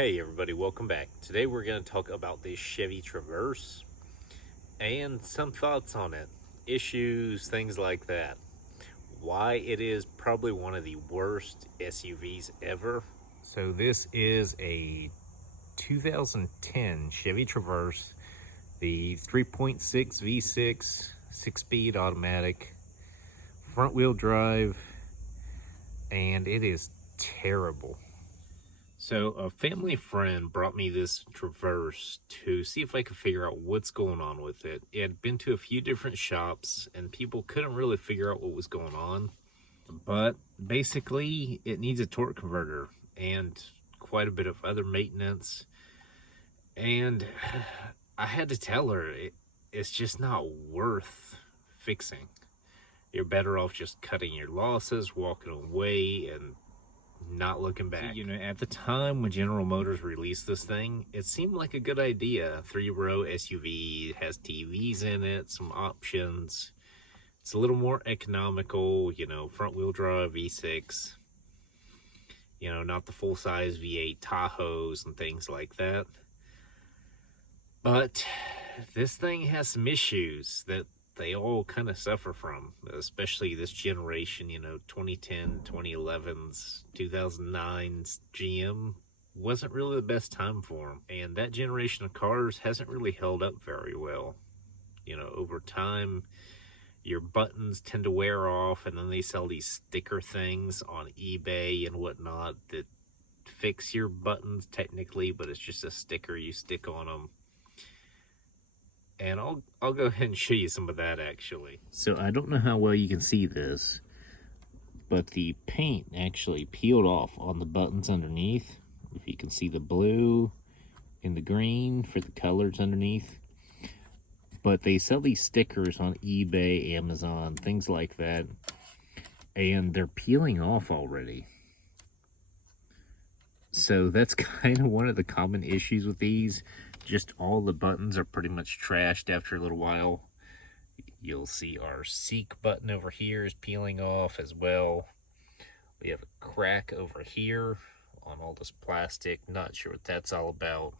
Hey everybody, welcome back. Today we're going to talk about the Chevy Traverse and some thoughts on it, issues, things like that. Why it is probably one of the worst SUVs ever. So this is a 2010 Chevy Traverse, the 3.6 V6, 6-speed automatic, front wheel drive, and it is terrible. So a family friend brought me this Traverse to see if I could figure out what's going on with it. It had been to a few different shops and people couldn't really figure out what was going on. But basically it needs a torque converter and quite a bit of other maintenance. And I had to tell her it's just not worth fixing. You're better off just cutting your losses, walking away, and not looking back. So, at the time when General Motors released this thing, it seemed like a good idea. 3-row SUV, it has TVs in it, some options. It's a little more economical, front wheel drive V6. Not the full-size V8 Tahoes and things like that. But this thing has some issues that they all kind of suffer from, especially this generation, 2010, 2011s, 2009's GM wasn't really the best time for them. And that generation of cars hasn't really held up very well. Over time, your buttons tend to wear off, and then they sell these sticker things on eBay and whatnot that fix your buttons technically, but it's just a sticker you stick on them. And I'll go ahead and show you some of that actually. So I don't know how well you can see this, but the paint actually peeled off on the buttons underneath. If you can see the blue and the green for the colors underneath. But they sell these stickers on eBay, Amazon, things like that. And they're peeling off already. So that's kind of one of the common issues with these. Just all the buttons are pretty much trashed after a little while. You'll see our Seek button over here is peeling off as well. We have a crack over here on all this plastic. Not sure what that's all about.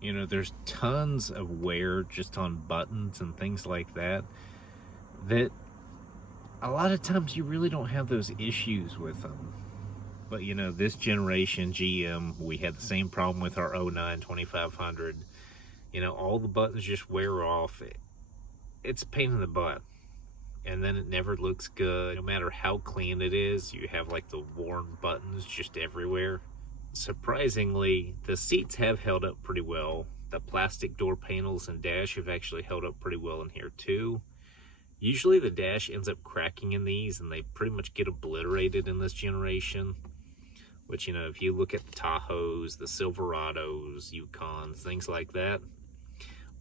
There's tons of wear just on buttons and things like that. That a lot of times you really don't have those issues with them. But this generation GM, we had the same problem with our 09 2500. All the buttons just wear off. It's a pain in the butt. And then it never looks good. No matter how clean it is, you have like the worn buttons just everywhere. Surprisingly, the seats have held up pretty well. The plastic door panels and dash have actually held up pretty well in here too. Usually the dash ends up cracking in these and they pretty much get obliterated in this generation. Which, if you look at the Tahoes, the Silverados, Yukons, things like that,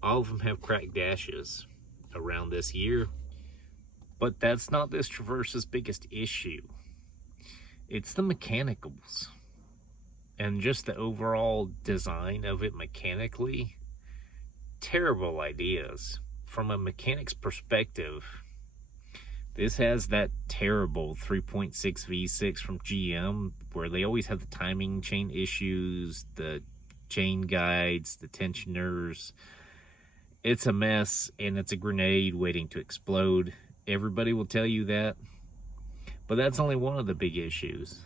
all of them have cracked dashes around this year. But that's not this Traverse's biggest issue. It's the mechanicals. And just the overall design of it mechanically. Terrible ideas. From a mechanic's perspective, this has that terrible 3.6 V6 from GM where they always have the timing chain issues, the chain guides, the tensioners. It's a mess and it's a grenade waiting to explode. Everybody will tell you that. But that's only one of the big issues.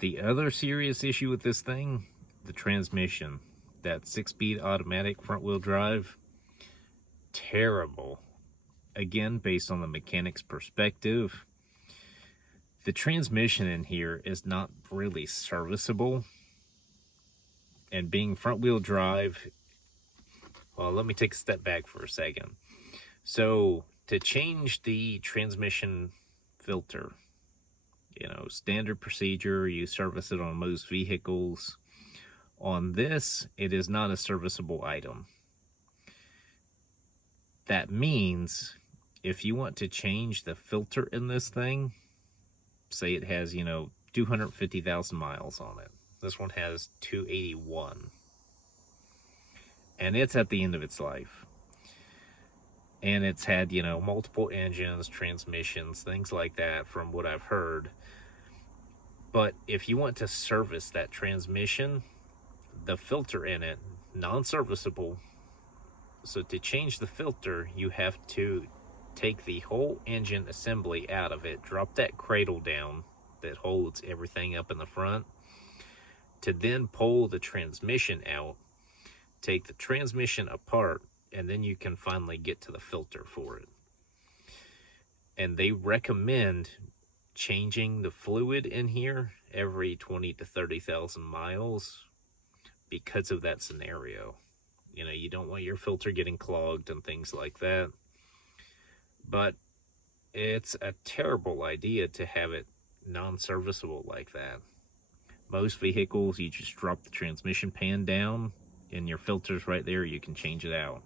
The other serious issue with this thing, the transmission. That 6-speed automatic front wheel drive, terrible. Again, based on the mechanic's perspective, the transmission in here is not really serviceable. And being front wheel drive, well, let me take a step back for a second. So to change the transmission filter, standard procedure, you service it on most vehicles. On this, it is not a serviceable item. That means if you want to change the filter in this thing, say it has, 250,000 miles on it. This one has 281. And it's at the end of its life. And it's had, multiple engines, transmissions, things like that from what I've heard. But if you want to service that transmission, the filter in it, non-serviceable. So to change the filter, you have to take the whole engine assembly out of it, drop that cradle down that holds everything up in the front, to then pull the transmission out, take the transmission apart, and then you can finally get to the filter for it. And they recommend changing the fluid in here every 20 to 30,000 miles because of that scenario. You know, you don't want your filter getting clogged and things like that. But it's a terrible idea to have it non-serviceable like that. Most vehicles, you just drop the transmission pan down and your filter's right there. You can change it out.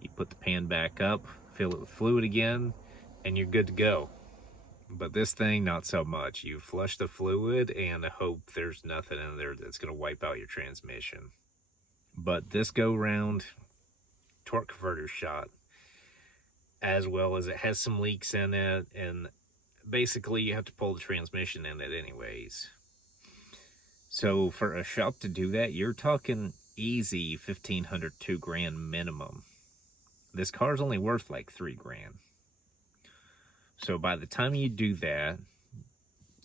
You put the pan back up, fill it with fluid again, and you're good to go. But this thing, not so much. You flush the fluid and hope there's nothing in there that's going to wipe out your transmission. But this go round, torque converter shot, as well as it has some leaks in it, and basically you have to pull the transmission in it anyways. So for a shop to do that, you're talking easy $1,500, $2,000 minimum. This car's only worth like $3,000. So by the time you do that,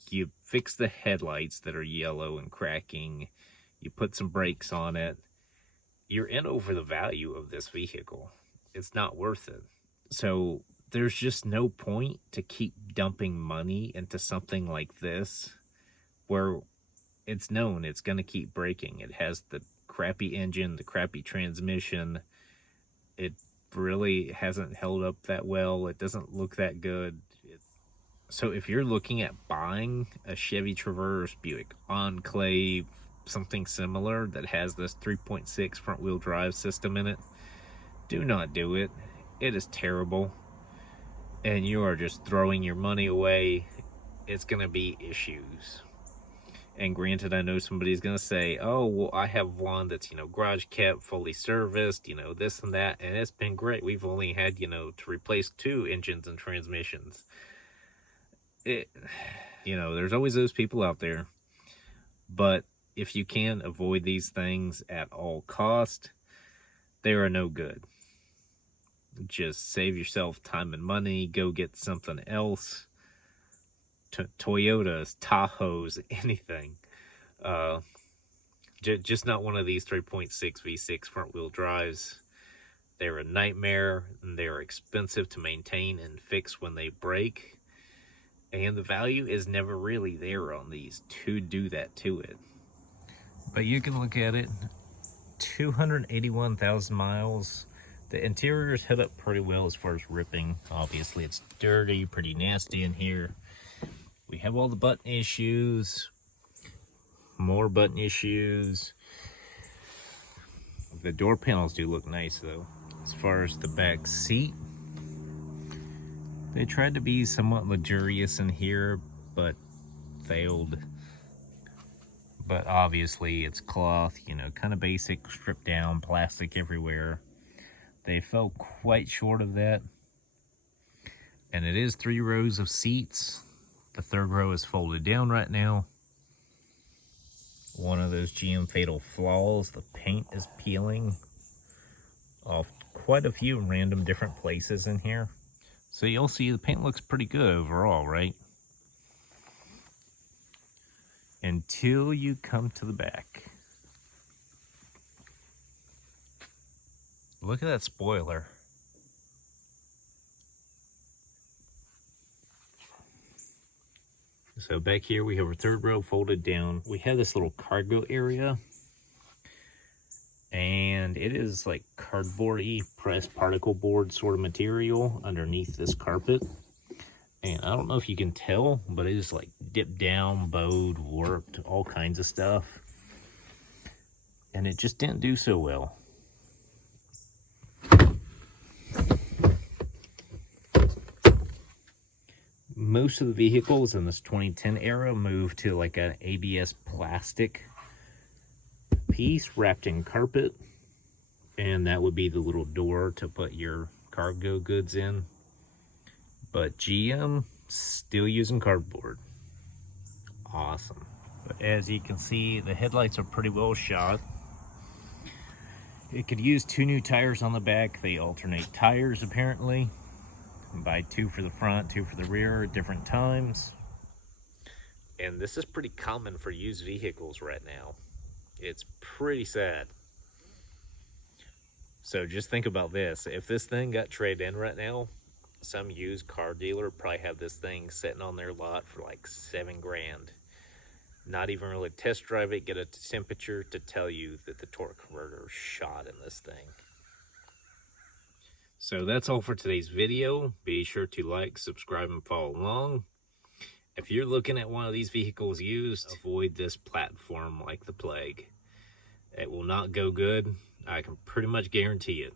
you fix the headlights that are yellow and cracking, you put some brakes on it, you're in over the value of this vehicle. It's not worth it. So there's just no point to keep dumping money into something like this where it's known it's going to keep breaking. It has the crappy engine, the crappy transmission. It really hasn't held up that well. It doesn't look that good. So if you're looking at buying a Chevy Traverse, Buick Enclave, something similar that has this 3.6 front wheel drive system in it, do not do it. It is terrible, and you are just throwing your money away. It's going to be issues. And granted, I know somebody's going to say, oh, well, I have one that's, garage kept, fully serviced, this and that, and it's been great. We've only had, to replace 2 engines and transmissions. There's always those people out there. But if you can avoid these things at all cost, they are no good. Just save yourself time and money. Go get something else. Toyotas, Tahoes, anything. Just not one of these 3.6 V6 front wheel drives. They're a nightmare, and they're expensive to maintain and fix when they break. And the value is never really there on these to do that to it. But you can look at it, 281,000 miles. The interior's held up pretty well as far as ripping. Obviously, it's dirty, pretty nasty in here. We have all the button issues, more button issues. The door panels do look nice, though. As far as the back seat, they tried to be somewhat luxurious in here, but failed. But obviously it's cloth, kind of basic, stripped down, plastic everywhere. They fell quite short of that. And it is 3 rows of seats. The 3rd row is folded down right now. One of those GM fatal flaws, the paint is peeling off quite a few random different places in here. So you'll see the paint looks pretty good overall, right? Until you come to the back. Look at that spoiler. So back here we have our 3rd row folded down. We have this little cargo area. And it is like cardboardy pressed particle board sort of material underneath this carpet. And I don't know if you can tell, but it is like dipped down, bowed, warped, all kinds of stuff. And it just didn't do so well. Most of the vehicles in this 2010 era moved to like an ABS plastic piece wrapped in carpet. And that would be the little door to put your cargo goods in. But GM still using cardboard. awesome. But as you can see, the headlights are pretty well shot. It could use 2 new tires on the back. They alternate tires apparently. Buy 2 for the front, 2 for the rear at different times. And this is pretty common for used vehicles right now. It's pretty sad. So just think about this. If this thing got traded in right now, some used car dealer probably have this thing sitting on their lot for like $7 grand. Not even really test drive it, get a temperature to tell you that the torque converter is shot in this thing. So that's all for today's video. Be sure to like, subscribe, and follow along. If you're looking at one of these vehicles used, avoid this platform like the plague. It will not go good. I can pretty much guarantee it.